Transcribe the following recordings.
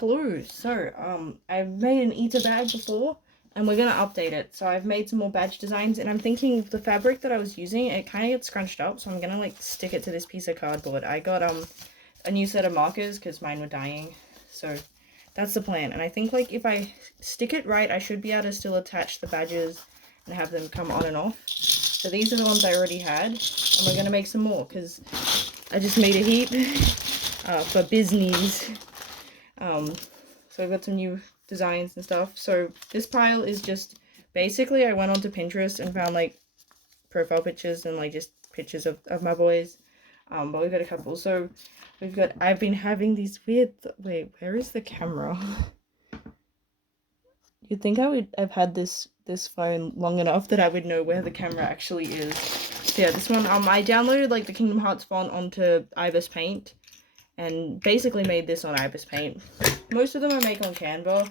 Hello. I've made an eater bag before, and we're gonna update it. So I've made some more badge designs, and I'm thinking the fabric that I was using, it kind of gets scrunched up, so I'm gonna like stick it to this piece of cardboard. I got a new set of markers because mine were dying, so that's the plan. And I think like if I stick it right, I should be able to still attach the badges and have them come on and off. So these are the ones I already had, and we're gonna make some more because I just made a heap for business. So I've got some new designs and stuff. So this pile is just basically I went onto Pinterest and found like profile pictures and like just pictures of my boys. But we've got a couple. So I've been having these weird wait, where is the camera? You'd think I've had this phone long enough that I would know where the camera actually is. So yeah, this one I downloaded like the Kingdom Hearts font onto Ibis Paint and basically made this on Ibis Paint. Most of them I make on Canva,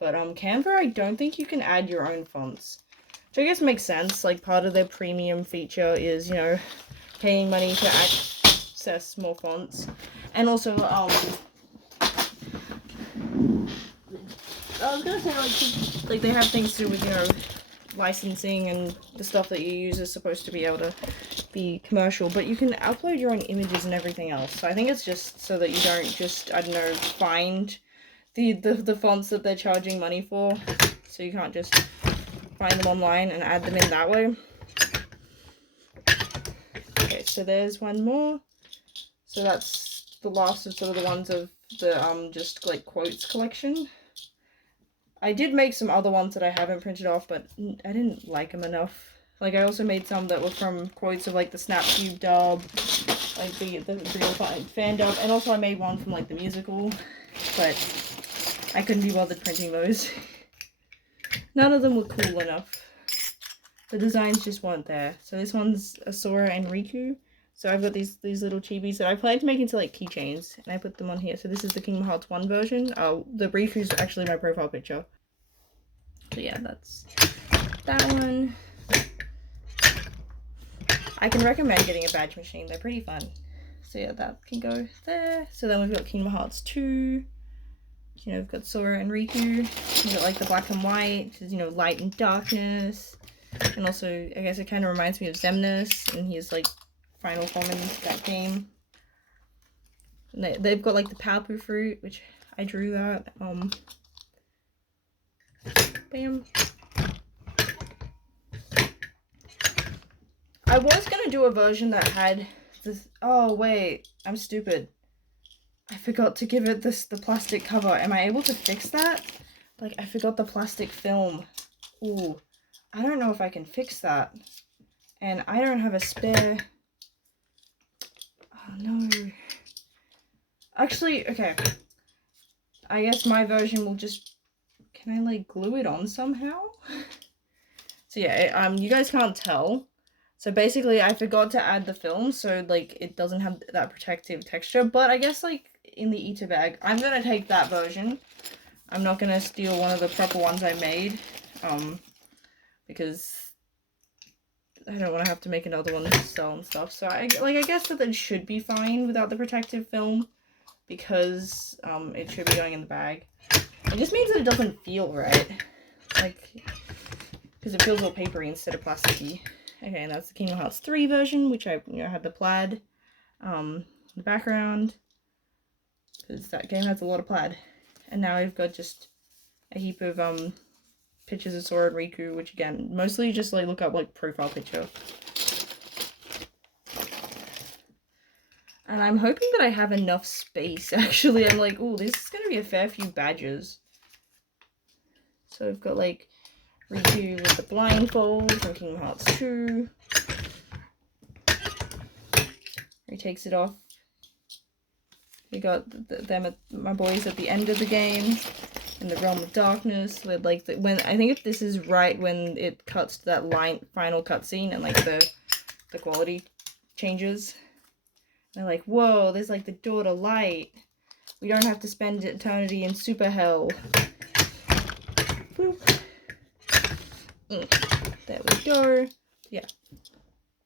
but Canva I don't think you can add your own fonts, which I guess makes sense. Like part of their premium feature is, you know, paying money to access more fonts, and also I was gonna say like they have things to do with, you know, licensing and the stuff that you use is supposed to be able to be commercial, but you can upload your own images and everything else. So I think it's just so that you don't just, I don't know, find the fonts that they're charging money for. So you can't just find them online and add them in that way. Okay, so there's one more. So that's the last of sort of the ones of the just like quotes collection. I did make some other ones that I haven't printed off, but I didn't like them enough. Like, I also made some that were from quotes of, like, the Snapcube dub, like, the real fan dub, and also I made one from, like, the musical, but I couldn't be bothered printing those. None of them were cool enough. The designs just weren't there. So this one's a Sora and Riku. So I've got these little chibis that I plan to make into, like, keychains, and I put them on here. So this is the Kingdom Hearts 1 version. Oh, the Riku's actually my profile picture. So yeah, that's that one. I can recommend getting a badge machine. They're pretty fun. So yeah, that can go there. So then we've got Kingdom Hearts 2. You know, we've got Sora and Riku. We've got like the black and white, which is, you know, light and darkness. And also, I guess it kind of reminds me of Xemnas, and he's like final form in that game. And they've got like the Paopu fruit, which I drew that. Bam. I was gonna do a version that had this. Oh wait, I'm stupid. I forgot to give it the plastic cover. Am I able to fix that? Like, I forgot the plastic film. Ooh, I don't know if I can fix that. And I don't have a spare. Oh no. Actually, okay. I guess my version will just. Can I like glue it on somehow? So yeah, you guys can't tell. So basically, I forgot to add the film, so like it doesn't have that protective texture. But I guess like in the eater bag, I'm gonna take that version. I'm not gonna steal one of the proper ones I made, because I don't want to have to make another one to sell and stuff. So I guess that it should be fine without the protective film, because it should be going in the bag. It just means that it doesn't feel right, like because it feels all papery instead of plasticky. Okay, and that's the Kingdom Hearts 3 version, which I had the plaid, the background, because that game has a lot of plaid. And now I've got just a heap of pictures of Sora and Riku, which again, mostly just like look up like profile picture. And I'm hoping that I have enough space, actually. I'm like, oh, this is going to be a fair few badges. So I've got like Riku with the blindfold from Kingdom Hearts 2. He takes it off. We got them my boys at the end of the game in the Realm of Darkness. With like when I think if this is right when it cuts to that final cutscene and like the quality changes. They're like, whoa, there's like the door to light. We don't have to spend eternity in super hell. Boop. There we go. Yeah.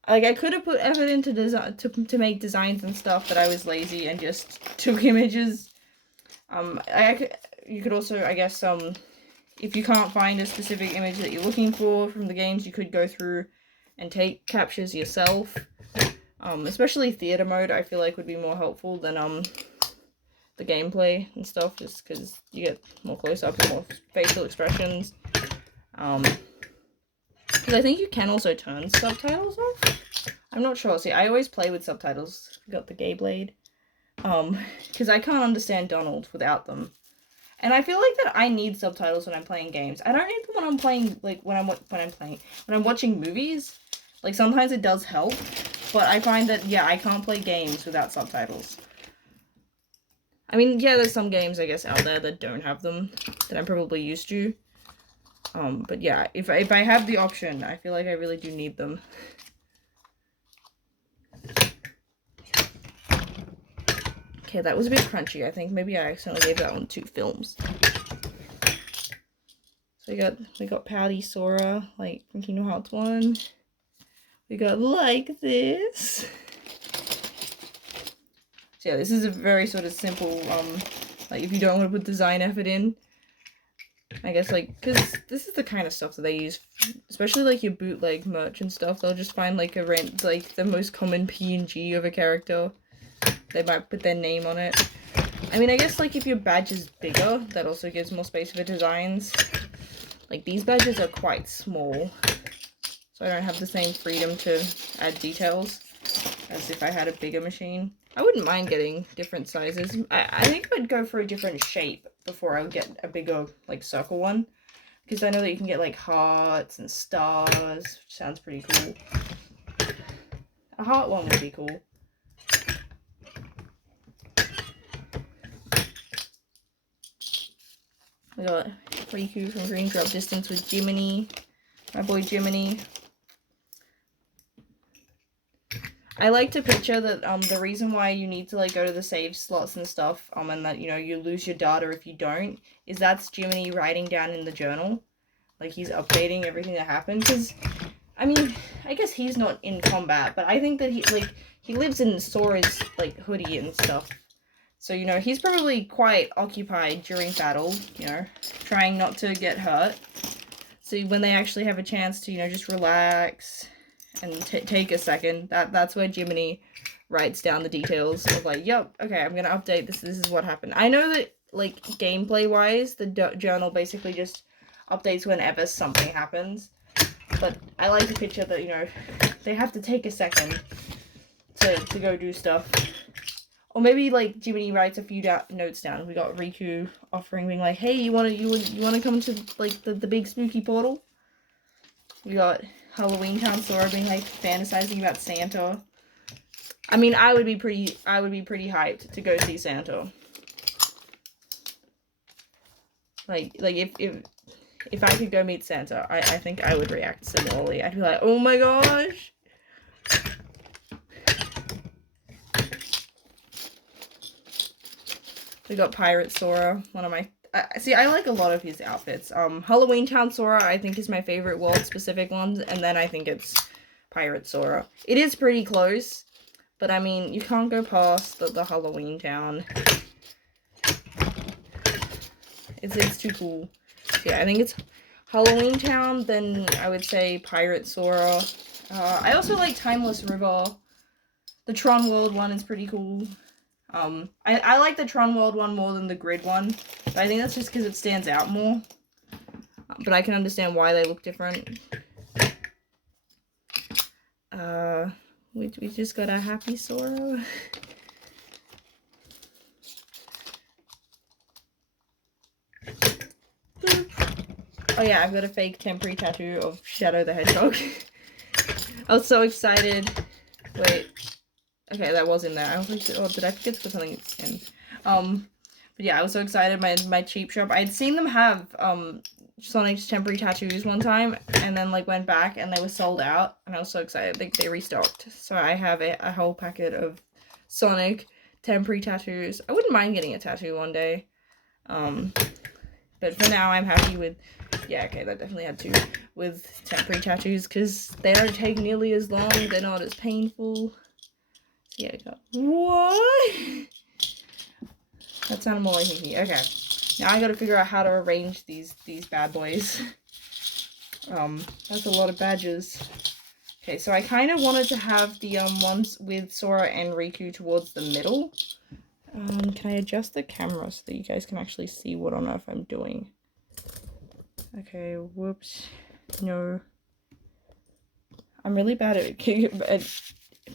Like, I could have put effort into design to make designs and stuff, but I was lazy and just took images. You could also, I guess, if you can't find a specific image that you're looking for from the games, you could go through and take captures yourself. Especially theater mode, I feel like would be more helpful than the gameplay and stuff, just because you get more close up and more facial expressions. Because I think you can also turn subtitles off. I'm not sure. See, I always play with subtitles. Got the gay blade. Because I can't understand Donald without them. And I feel like that I need subtitles when I'm playing games. I don't need them when I'm playing, like, when I'm watching movies. Like, sometimes it does help. But I find that, yeah, I can't play games without subtitles. I mean, yeah, there's some games, I guess, out there that don't have them, that I'm probably used to. But yeah, if I have the option, I feel like I really do need them. Okay, that was a bit crunchy. I think maybe I accidentally gave that one 2 films. So we got Pouty Sora, like from Kingdom Hearts 1. We got Like This. So yeah, this is a very sort of simple, like if you don't want to put design effort in, I guess, like, because this is the kind of stuff that they use, especially like your bootleg merch and stuff. They'll just find like like the most common PNG of a character. They might put their name on it. I mean, I guess like if your badge is bigger, that also gives more space for designs. Like these badges are quite small, so I don't have the same freedom to add details as if I had a bigger machine. I wouldn't mind getting different sizes. I think I'd go for a different shape before I would get a bigger, like, circle one. Because I know that you can get, like, hearts and stars, which sounds pretty cool. A heart one would be cool. We got Riku from Green Drop Distance with Jiminy. My boy Jiminy. I like to picture that the reason why you need to like go to the save slots and stuff, and that, you know, you lose your data if you don't, is that's Jiminy writing down in the journal. Like he's updating everything that happened, because I mean, I guess he's not in combat, but I think that he lives in Sora's like hoodie and stuff. So, you know, he's probably quite occupied during battle, you know, trying not to get hurt. So when they actually have a chance to, you know, just relax and take a second, that's where Jiminy writes down the details of like, yep, okay, I'm gonna update this is what happened. I know that, like, gameplay wise, the journal basically just updates whenever something happens, but I like to picture that, you know, they have to take a second to go do stuff. Or maybe like Jiminy writes a few notes down. We got Riku offering, being like, hey, you wanna come to like the big spooky portal? We got Halloween Town Sora being like fantasizing about Santa. I mean, I would be pretty hyped to go see Santa. Like if I could go meet Santa, I think I would react similarly. I'd be like, oh my gosh. We got Pirate Sora, one of my... see, I like a lot of his outfits. Halloween Town Sora, I think, is my favorite world-specific one, and then I think it's Pirate Sora. It is pretty close, but I mean, you can't go past the Halloween Town. It's too cool. So yeah, I think it's Halloween Town, then I would say Pirate Sora. I also like Timeless River. The Tron World one is pretty cool. I like the Tron World one more than the Grid one, but I think that's just because it stands out more. But I can understand why they look different. We just got a Happy Sora. Oh yeah, I've got a fake temporary tattoo of Shadow the Hedgehog. I was so excited. Wait. Okay, that was in there. I was like, oh, did I forget to put something in? But yeah, I was so excited. My cheap shop, I'd seen them have Sonic's temporary tattoos one time, and then like went back and they were sold out, and I was so excited. They restocked, so I have a whole packet of Sonic temporary tattoos. I wouldn't mind getting a tattoo one day, but for now I'm happy with, yeah, okay, that definitely had two, with temporary tattoos, because they don't take nearly as long, they're not as painful. Yeah, I got, what? That sounded more like Mickey. Okay. Now I gotta figure out how to arrange these bad boys. That's a lot of badges. Okay, so I kind of wanted to have the ones with Sora and Riku towards the middle. Can I adjust the camera so that you guys can actually see what on earth I'm doing? Okay, whoops. No. I'm really bad at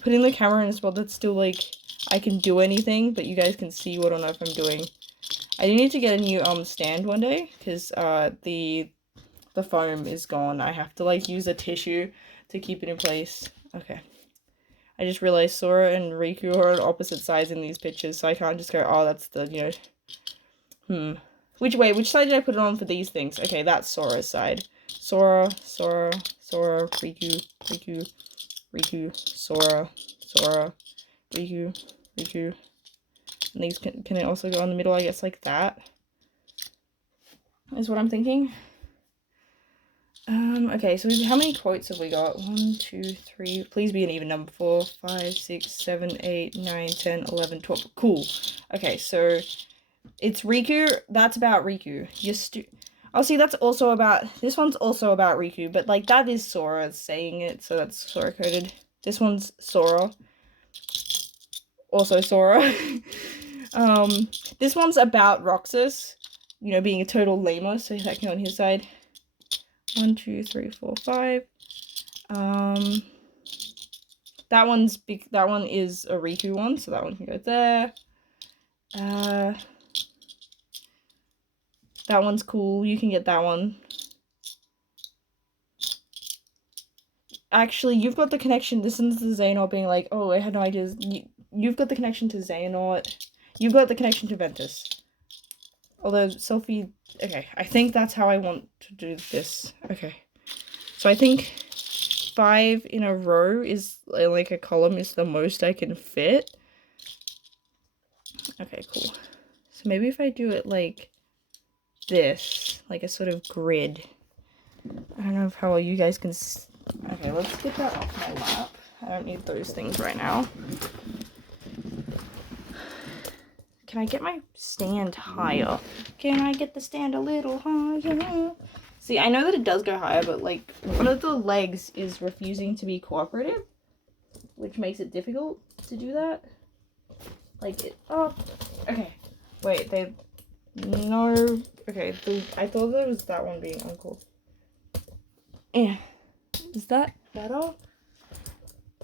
putting the camera in a spot that's still like I can do anything, but you guys can see what on earth I'm doing. I do need to get a new stand one day because the foam is gone. I have to like use a tissue to keep it in place. Okay. I just realized Sora and Riku are on opposite sides in these pictures, so I can't just go, oh, that's the, you know, Which side did I put it on for these things? Okay, that's Sora's side. Sora, Riku, Sora, Riku. And these can it also go in the middle, I guess, like that? Is what I'm thinking. Okay, so how many quotes have we got? 1, 2, 3, please be an even number. 4, 5, 6, 7, 8, 9, 10, 11, 12. Cool. Okay, so it's Riku. That's about Riku. Oh, see, that's also about, this one's also about Riku, but like that is Sora saying it, so that's Sora coded. This one's Sora. Also Sora. This one's about Roxas, you know, being a total lamer, so that can go on his side. 1, 2, 3, 4, 5. That one's big. That one is a Riku one, so that one can go there. That one's cool. You can get that one. Actually, you've got the connection. This is the Xehanort being like, oh, I had no idea. You've got the connection to Xehanort. You've got the connection to Ventus. Although, Selphie... Okay, I think that's how I want to do this. Okay. So I think 5 in a row is, like, a column is the most I can fit. Okay, cool. So maybe if I do it like this, like a sort of grid. I don't know how well you guys can... Okay, let's get that off my lap. I don't need those things right now. Can I get my stand higher? Can I get the stand a little higher? See, I know that it does go higher, but like one of the legs is refusing to be cooperative, which makes it difficult to do that. Like it. Oh, okay. Wait, they. No. Okay, I thought there was that one being uncle. Yeah. Is that better?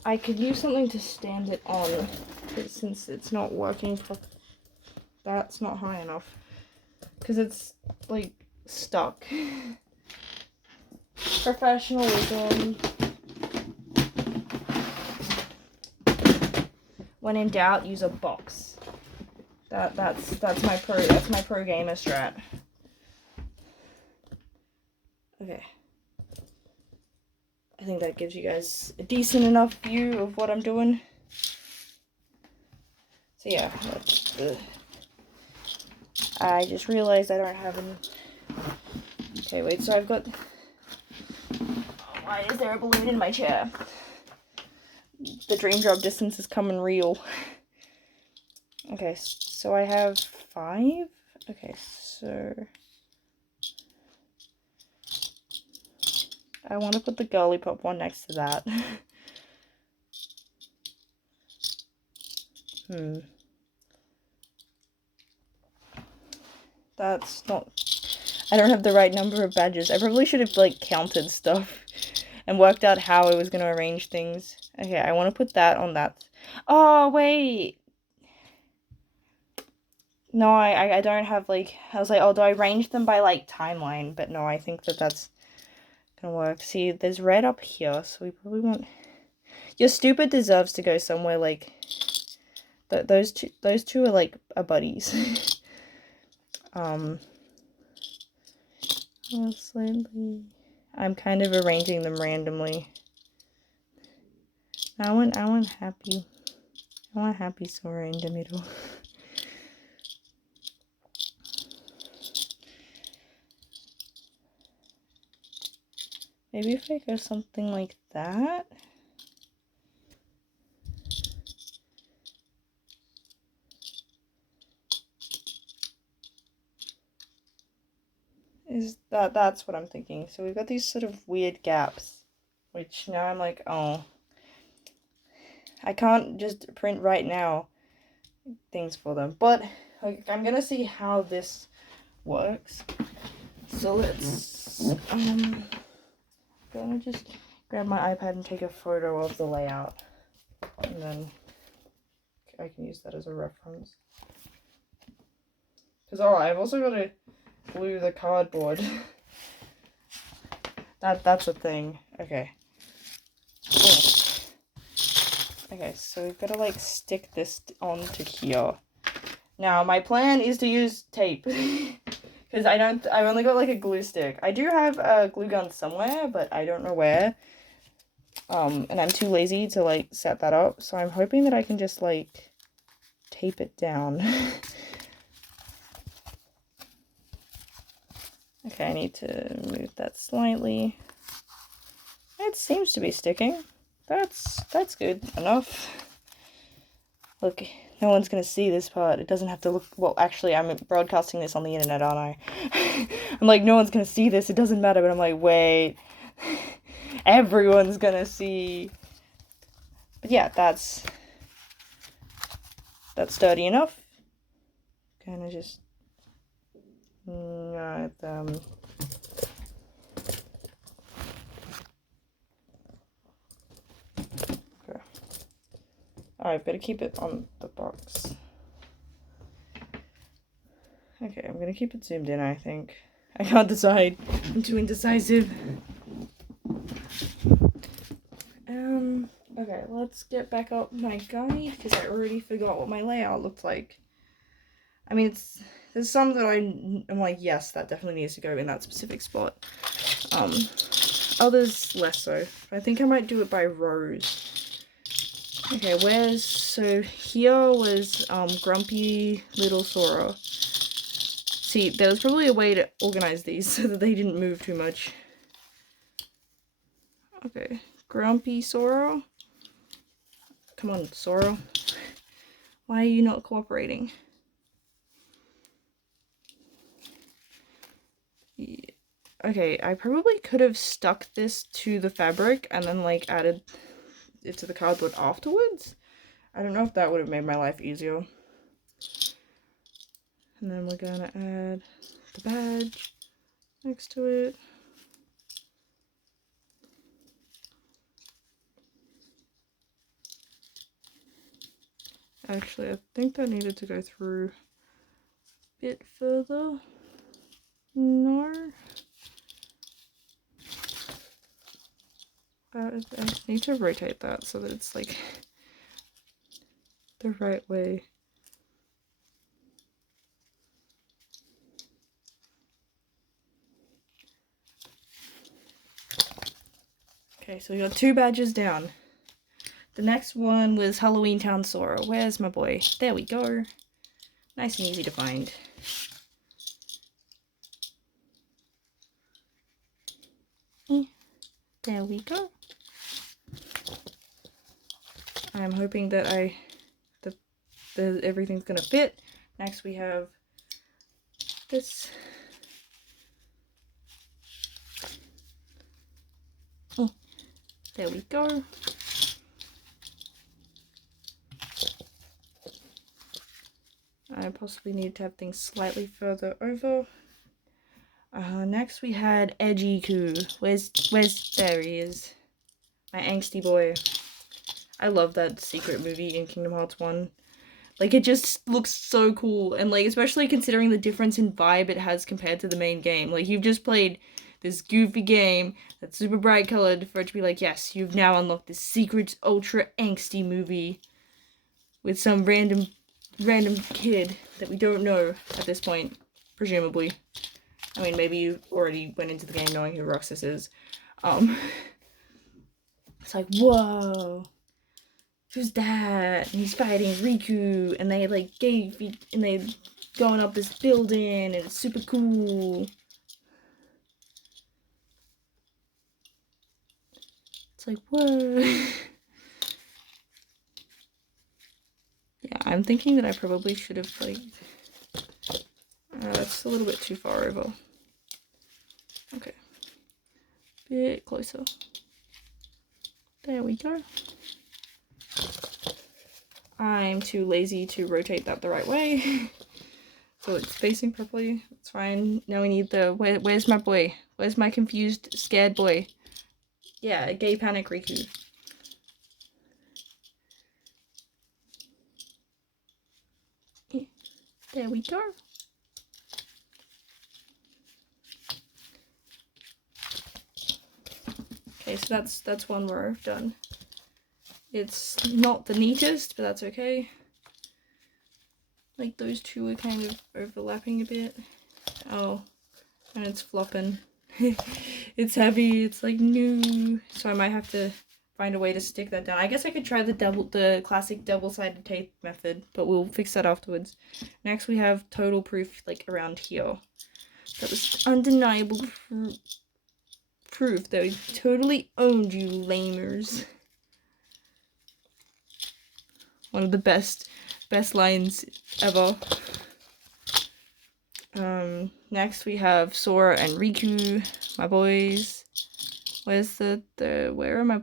I could use something to stand it on, but since it's not working properly. That's not high enough because it's like stuck. Professionalism. When in doubt, use a box. That's my pro gamer strat. Okay. I think that gives you guys a decent enough view of what I'm doing. So yeah, I just realized I don't have any. Okay, wait, so I've got... Why is there a balloon in my chair? The dream drop distance is coming real. Okay, so I have 5? Okay, so... I want to put the girly pop one next to that. That's not... I don't have the right number of badges. I probably should have, like, counted stuff and worked out how I was going to arrange things. Okay, I want to put that on that. Oh, wait! No, I don't have, like... I was like, oh, do I arrange them by, like, timeline? But no, I think that's gonna work. See, there's red up here, so we probably want... Your stupid deserves to go somewhere, like... Those two are, like, buddies. Slightly. I'm kind of arranging them randomly. I want happy. I want happy Sora in the middle. Maybe if I go something like that. That's what I'm thinking. So we've got these sort of weird gaps, which now I'm like, oh, I can't just print right now things for them. But like, I'm gonna see how this works. So let's gonna just grab my iPad and take a photo of the layout, and then I can use that as a reference. Because I've also got to glue the cardboard. That's a thing. Okay. Oh. Okay, so we've got to like stick this onto here. Now my plan is to use tape. Because I've only got like a glue stick. I do have a glue gun somewhere, but I don't know where. And I'm too lazy to like set that up. So I'm hoping that I can just like tape it down. Okay, I need to move that slightly. It seems to be sticking. That's good enough. Look, no one's gonna see this part. It doesn't have to look... Well, actually, I'm broadcasting this on the internet, aren't I? I'm like, no one's gonna see this. It doesn't matter. But I'm like, wait. Everyone's gonna see. But yeah, that's sturdy enough. Kind of just... Okay. Alright, better keep it on the box. Okay, I'm gonna keep it zoomed in, I think. I can't decide. I'm too indecisive. Okay, let's get back up my guide, because I already forgot what my layout looked like. I mean, there's some that I'm like, yes, that definitely needs to go in that specific spot. Others less so. I think I might do it by rows. Okay, so here was Grumpy Little Sora. See, there was probably a way to organize these so that they didn't move too much. Okay, Grumpy Sora. Come on, Sora. Why are you not cooperating? Yeah. Okay, I probably could have stuck this to the fabric and then like added it to the cardboard afterwards. I don't know if that would have made my life easier. And then we're gonna add the badge next to it. Actually, I think that needed to go through a bit further. No. I need to rotate that so that it's like the right way. Okay, so we got 2 badges down. The next one was Halloween Town Sora. Where's my boy? There we go. Nice and easy to find. There we go. I'm hoping that everything's gonna fit. Next we have this. Oh, there we go. I possibly need to have things slightly further over. Next we had Edgy-Ku. There he is. My angsty boy. I love that secret movie in Kingdom Hearts 1. Like, it just looks so cool, and like, especially considering the difference in vibe it has compared to the main game. Like, you've just played this goofy game that's super bright colored for it to be like, yes, you've now unlocked this secret ultra angsty movie with some random kid that we don't know at this point, presumably. I mean, maybe you already went into the game knowing who Roxas is. It's like, whoa, who's that? And he's fighting Riku, and they like and they going up this building, and it's super cool. It's like, whoa. Yeah, I'm thinking that I probably should have like, that's a little bit too far over. Okay. Bit closer. There we go. I'm too lazy to rotate that the right way. So it's facing properly. It's fine. Now we need the... Where's my boy? Where's my confused, scared boy? Yeah, gay panic Riku. There we go. Okay, so that's one row done. It's not the neatest, but that's okay. Like those two are kind of overlapping a bit. Oh, and it's flopping. It's heavy, it's like new, so I might have to find a way to stick that down. I guess I could try the classic double-sided tape method, but we'll fix that afterwards. Next we have total proof like around here. That was undeniable proof that we totally owned, you lamers. One of the best lines ever. Next we have Sora and Riku, my boys. Where's where are my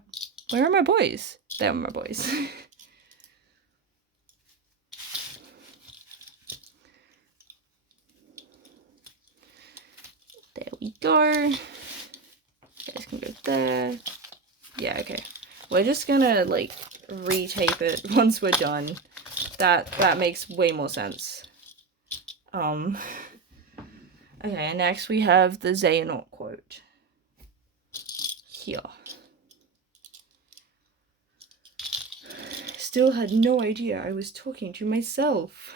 boys? There are my boys. There we go. You guys can go there. Yeah, okay. We're just gonna like retape it once we're done. That makes way more sense. Okay, next we have the Xehanort quote. Here. Still had no idea I was talking to myself.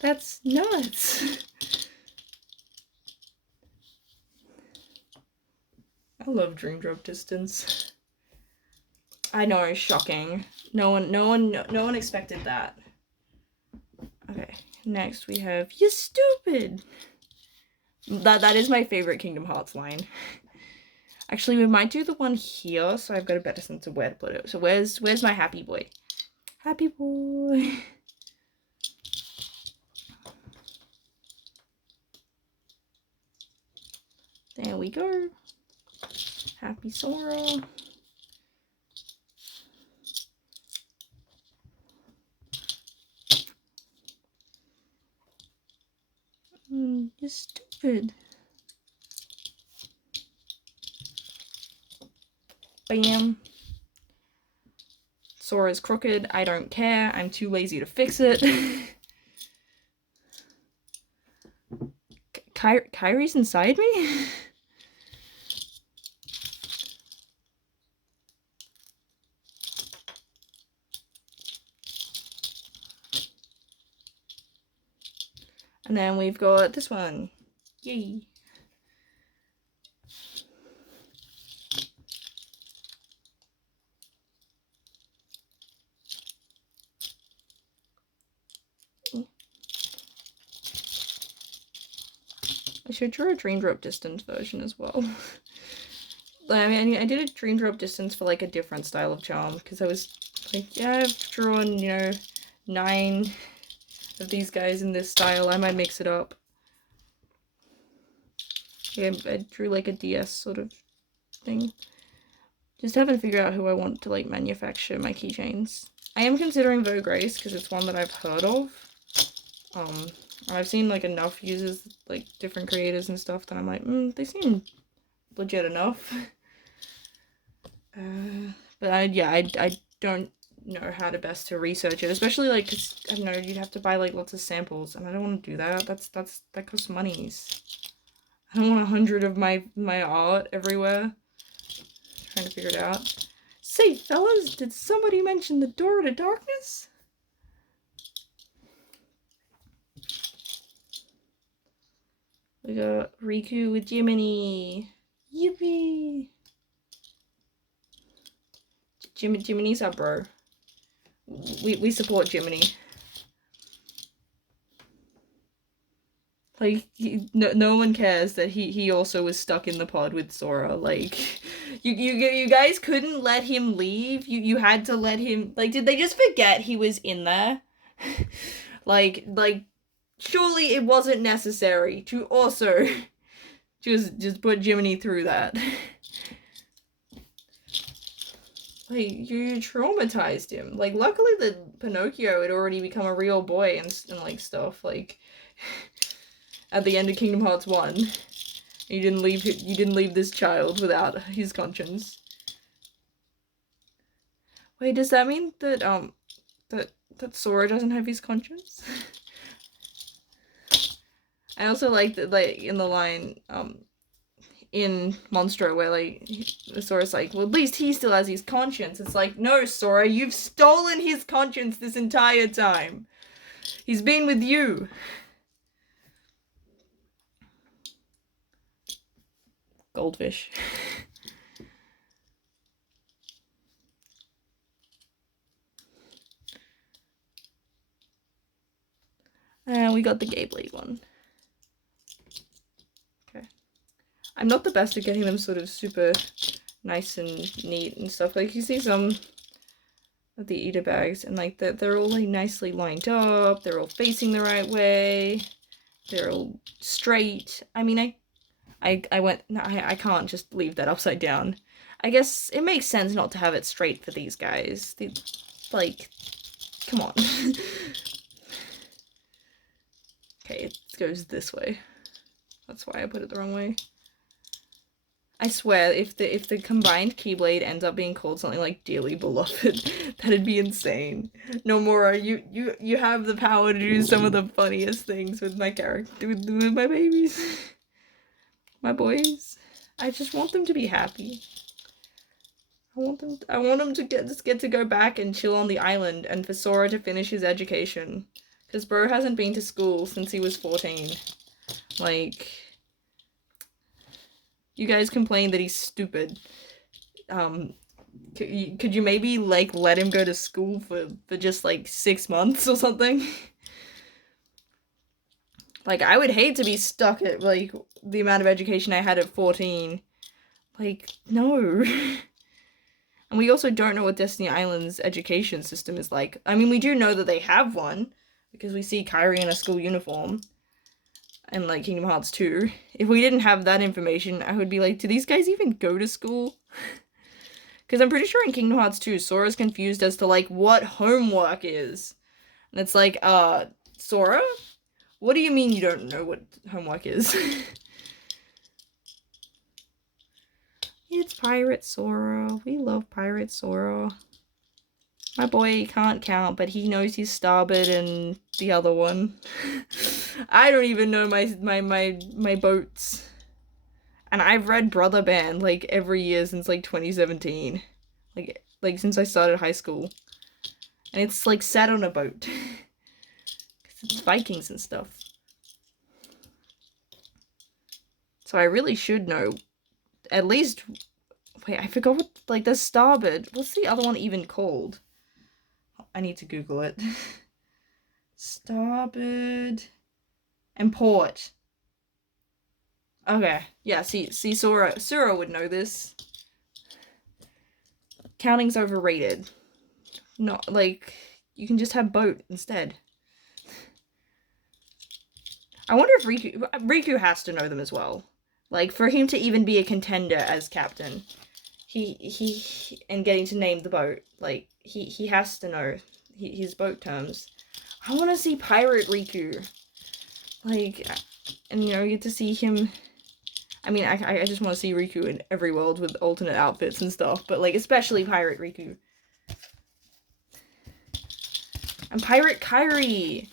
That's nuts. I love Dream Drop Distance. I know, shocking. No one expected that. Okay, next we have "You stupid." That is my favorite Kingdom Hearts line. Actually, we might do the one here, so I've got a better sense of where to put it. So where's my happy boy? Happy boy. There we go. Happy Sora. You're stupid. Bam. Sora's crooked. I don't care. I'm too lazy to fix it. Kairi's inside me? And then we've got this one. Yay. I should draw a Dream Drop Distance version as well. I mean, I did a Dream Drop Distance for like a different style of charm, because I was like, yeah, I've drawn, you know, 9 of these guys in this style. I might mix it up. Yeah, I drew like a DS sort of thing. Just haven't figured out who I want to like manufacture my keychains. I am considering Vogue Grace because it's one that I've heard of. And I've seen like enough users, like different creators and stuff, that I'm like, they seem legit enough. But I don't know how to best to research it, especially like, cause I don't know, you'd have to buy like lots of samples, and I don't want to do that. That costs monies. I don't want 100 of my art everywhere. Trying to figure it out. Say, fellas, did somebody mention the Door to Darkness? We got Riku with Jiminy. Yippee! Jiminy's our bro. We support Jiminy. Like, no one cares that he also was stuck in the pod with Sora. Like, you guys couldn't let him leave. You had to let him. Like, did they just forget he was in there? like surely it wasn't necessary to also just put Jiminy through that. Like, you traumatized him. Like, luckily the Pinocchio had already become a real boy and like stuff. Like, at the end of Kingdom Hearts 1, you didn't leave this child without his conscience. Wait, does that mean that that Sora doesn't have his conscience? I also like that, like, in the line in Monstro where like Sora's like, well, at least he still has his conscience. It's like, no, Sora, you've stolen his conscience this entire time. He's been with you. Goldfish. And we got the Gayblade one. Okay. I'm not the best at getting them sort of super nice and neat and stuff. Like, you see some of the eater bags and like they're all like nicely lined up, they're all facing the right way, they're all straight. I mean, I can't just leave that upside down. I guess it makes sense not to have it straight for these guys. Like, come on. Okay, it goes this way. That's why I put it the wrong way. I swear, if the combined Keyblade ends up being called something like Dearly Beloved, that'd be insane. Nomura, you have the power to do some of the funniest things with my character, with my babies. My boys. I just want them to be happy. I want them to get to go back and chill on the island and for Sora to finish his education. Because bro hasn't been to school since he was 14. Like, you guys complain that he's stupid. Could you maybe, like, let him go to school for just, like, 6 months or something? Like, I would hate to be stuck at, like, the amount of education I had at 14. Like, no. And we also don't know what Destiny Island's education system is like. I mean, we do know that they have one, because we see Kairi in a school uniform. And, like, Kingdom Hearts 2. If we didn't have that information, I would be like, do these guys even go to school? Because I'm pretty sure in Kingdom Hearts 2, Sora's confused as to, like, what homework is. And it's like, Sora? What do you mean you don't know what homework is? It's Pirate Sora. We love Pirate Sora. My boy can't count, but he knows his starboard and the other one. I don't even know my boats. And I've read Brother Band, like, every year since, like, 2017. Like since I started high school. And it's, like, set on a boat. Because it's Vikings and stuff. So I really should know. At least... Wait, I forgot what... Like, there's starboard. What's the other one even called? I need to Google it. Starboard and port. Okay, yeah, see, Sora would know this. Counting's overrated. Not, like, you can just have boat instead. I wonder if Riku has to know them as well. Like, for him to even be a contender as captain. And getting to name the boat. Like, he has to know his boat terms. I want to see Pirate Riku. Like, and, you know, you get to see him... I mean, I just want to see Riku in every world with alternate outfits and stuff, but, like, especially Pirate Riku. And Pirate Kairi!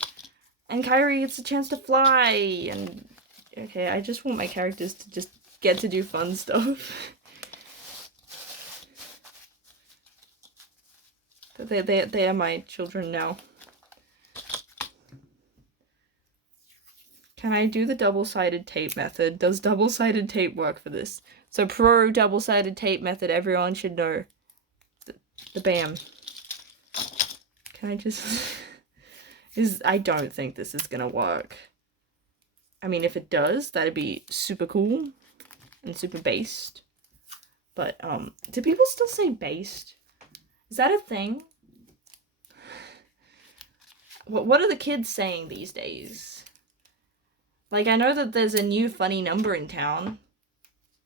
And Kairi gets a chance to fly! And, okay, I just want my characters to just get to do fun stuff. They are my children now. Can I do the double-sided tape method? Does double-sided tape work for this? So pro double-sided tape method, everyone should know. The BAM. Can I just... I don't think this is gonna work. I mean, if it does, that'd be super cool. And super based. But, do people still say based? Is that a thing? What are the kids saying these days? Like, I know that there's a new funny number in town.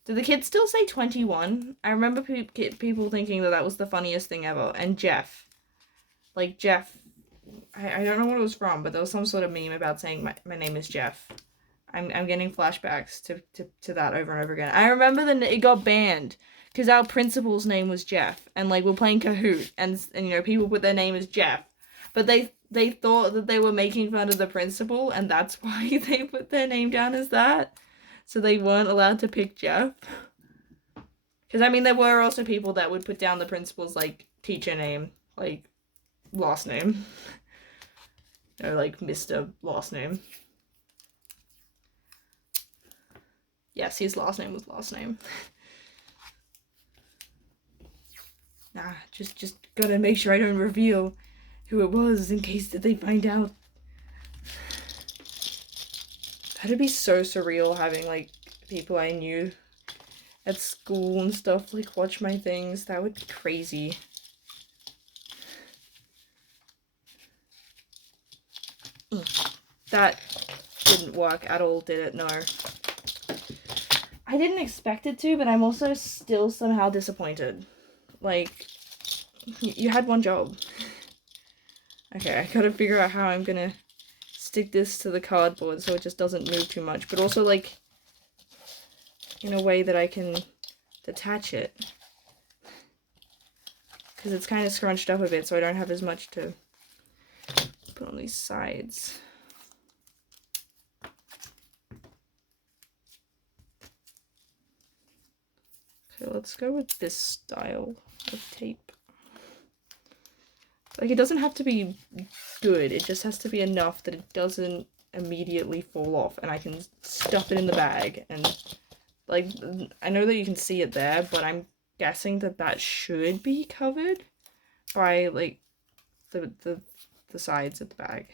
Do the kids still say 21? I remember people thinking that was the funniest thing ever. And Jeff. Like, Jeff. I don't know what it was from, but there was some sort of meme about saying my name is Jeff. I'm getting flashbacks to that over and over again. I remember it got banned because our principal's name was Jeff, and like we're playing Kahoot, and you know people put their name as Jeff, but they thought that they were making fun of the principal, and that's why they put their name down as that, so they weren't allowed to pick Jeff. Because I mean, there were also people that would put down the principal's like teacher name, like last name, or like Mr. last name. Yes, his last name was last name. Nah, just gotta make sure I don't reveal who it was in case that they find out. That'd be so surreal having like people I knew at school and stuff like watch my things. That would be crazy. That didn't work at all, did it? No. I didn't expect it to, but I'm also still somehow disappointed. Like, you had one job. Okay, I gotta figure out how I'm gonna stick this to the cardboard so it just doesn't move too much, but also, like, in a way that I can detach it. Because it's kind of scrunched up a bit, so I don't have as much to put on these sides. Okay, let's go with this style of tape. Like, it doesn't have to be good, it just has to be enough that it doesn't immediately fall off, and I can stuff it in the bag, and, like, I know that you can see it there, but I'm guessing that that should be covered by, like, the sides of the bag.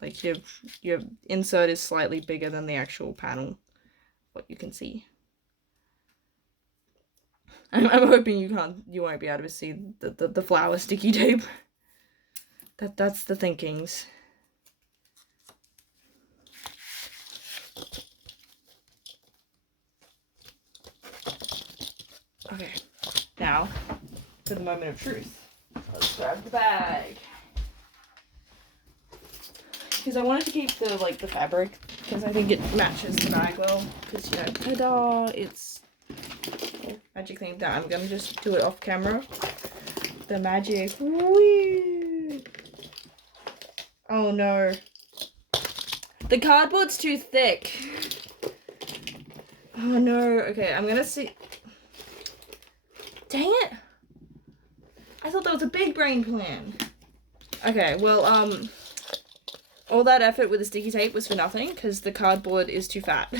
Like, your insert is slightly bigger than the actual panel, what you can see. I'm hoping you won't be able to see the flower sticky tape. That's the thinkings. Okay, now for the moment of truth. Let's grab the bag. Because I wanted to keep the fabric, because I think it matches the bag well. Because, you know, ta-da, it's magic thing that I'm gonna just do it off camera. The magic. Whee! Oh no. The cardboard's too thick. Oh no. Okay, I'm gonna see. Dang it. I thought that was a big brain plan. Okay, well, all that effort with the sticky tape was for nothing because the cardboard is too fat.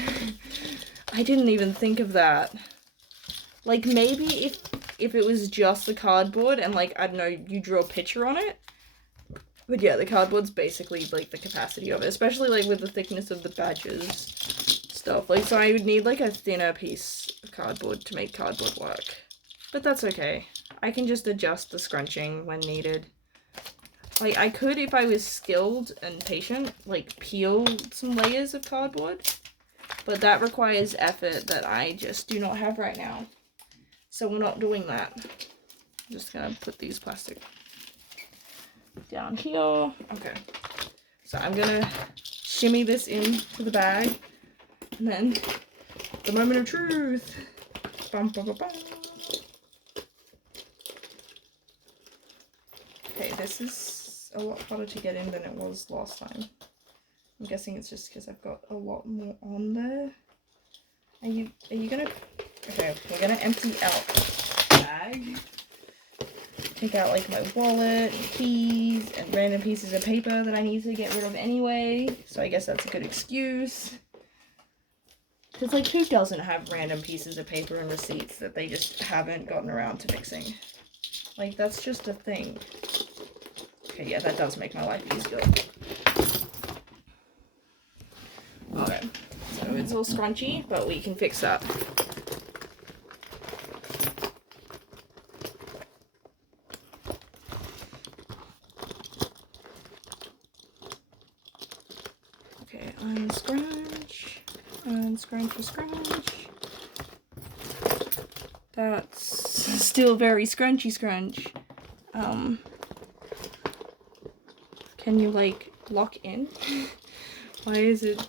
I didn't even think of that. Like, maybe if it was just the cardboard and, like, I don't know, you draw a picture on it. But yeah, the cardboard's basically, like, the capacity of it. Especially, like, with the thickness of the badges stuff. Like, so I would need, like, a thinner piece of cardboard to make cardboard work. But that's okay. I can just adjust the scrunching when needed. Like, I could, if I was skilled and patient, like, peel some layers of cardboard. But that requires effort that I just do not have right now. So we're not doing that. I'm just gonna put these plastic down here. Okay. So I'm gonna shimmy this into the bag. And then the moment of truth. Bum, bum, bum, bum. Okay, this is a lot harder to get in than it was last time. I'm guessing it's just because I've got a lot more on there. Are you gonna... Okay, we're gonna empty out the bag. Take out, like, my wallet, and keys, and random pieces of paper that I need to get rid of anyway. So I guess that's a good excuse. Because, like, who doesn't have random pieces of paper and receipts that they just haven't gotten around to fixing? Like, that's just a thing. Okay, yeah, that does make my life easier. Okay, so it's all scrunchy, but we can fix that. Okay, unscrunch. and scrunch. That's still very scrunch. Can you like lock in? Why is it?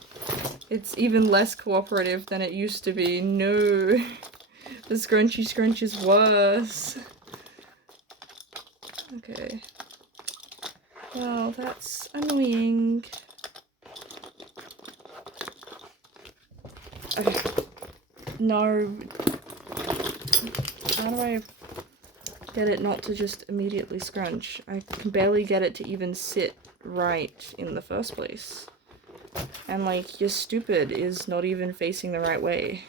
It's even less cooperative than it used to be. No, the scrunch is worse. Okay. Well, that's annoying. Okay. No. How do I get it not to just immediately scrunch? I can barely get it to even sit right in the first place. And like, your stupid is not even facing the right way.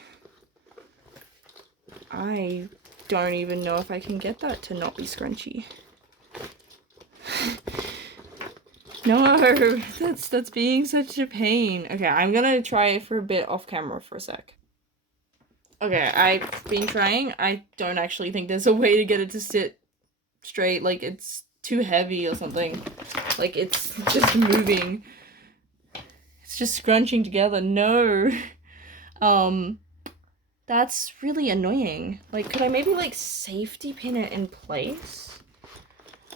I don't even know if I can get that to not be scrunchy. No, that's being such a pain. Okay, I'm gonna try it for a bit off camera for a sec. Okay, I've been trying. I don't actually think there's a way to get it to sit straight. Like, it's too heavy or something. Like, it's just moving. It's just scrunching together. No. That's really annoying. Like, could I maybe, like, safety pin it in place?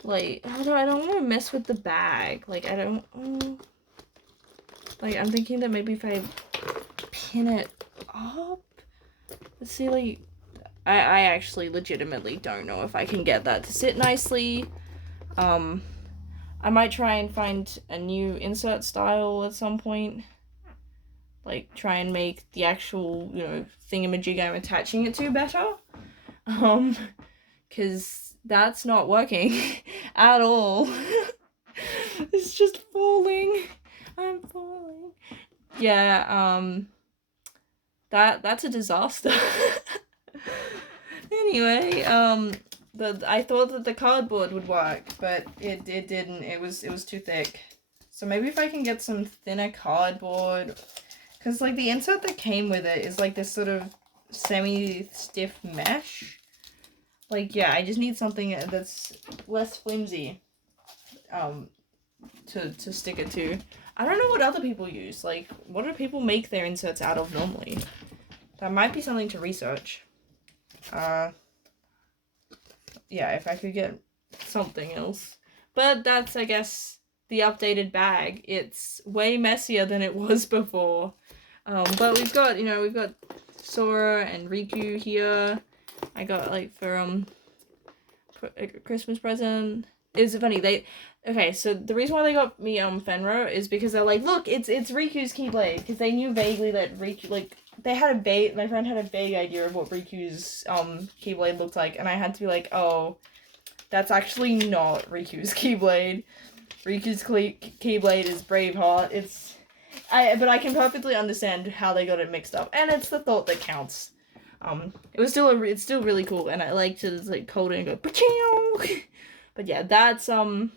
Like, I don't want to mess with the bag. Like, I don't... like, I'm thinking that maybe if I pin it up... Let's see, like... I actually legitimately don't know if I can get that to sit nicely. I might try and find a new insert style at some point. Like, try and make the actual, you know, thingamajig I'm attaching it to better. Because that's not working at all. It's just falling. I'm falling. Yeah, that's a disaster. Anyway, I thought that the cardboard would work, but it didn't. It was too thick. So maybe if I can get some thinner cardboard, because like the insert that came with it is like this sort of semi-stiff mesh. Like, yeah, I just need something that's less flimsy to stick it to. I don't know what other people use. Like, what do people make their inserts out of normally? That might be something to research. Yeah, if I could get something else. But that's, I guess, the updated bag. It's way messier than it was before. But we've got, you know, we've got Sora and Riku here. I got, like, for, a Christmas present. It's funny, okay, so the reason why they got me, Fenro is because they're like, look, it's Riku's Keyblade. Because they knew vaguely that Riku, like, my friend had a vague idea of what Riku's, Keyblade looked like. And I had to be like, oh, that's actually not Riku's Keyblade. Riku's Keyblade is Braveheart. But I can perfectly understand how they got it mixed up. And it's the thought that counts. It's still really cool, and I like to like hold it and go pa-chow! But yeah, that's the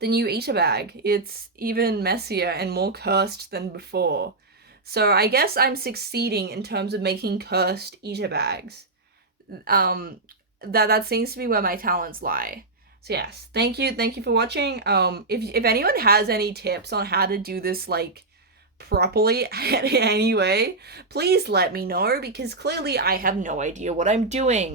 new Eater bag. It's even messier and more cursed than before. So I guess I'm succeeding in terms of making cursed Eater bags. That seems to be where my talents lie. So yes, thank you for watching. If anyone has any tips on how to do this like properly anyway, please let me know, because clearly I have no idea what I'm doing.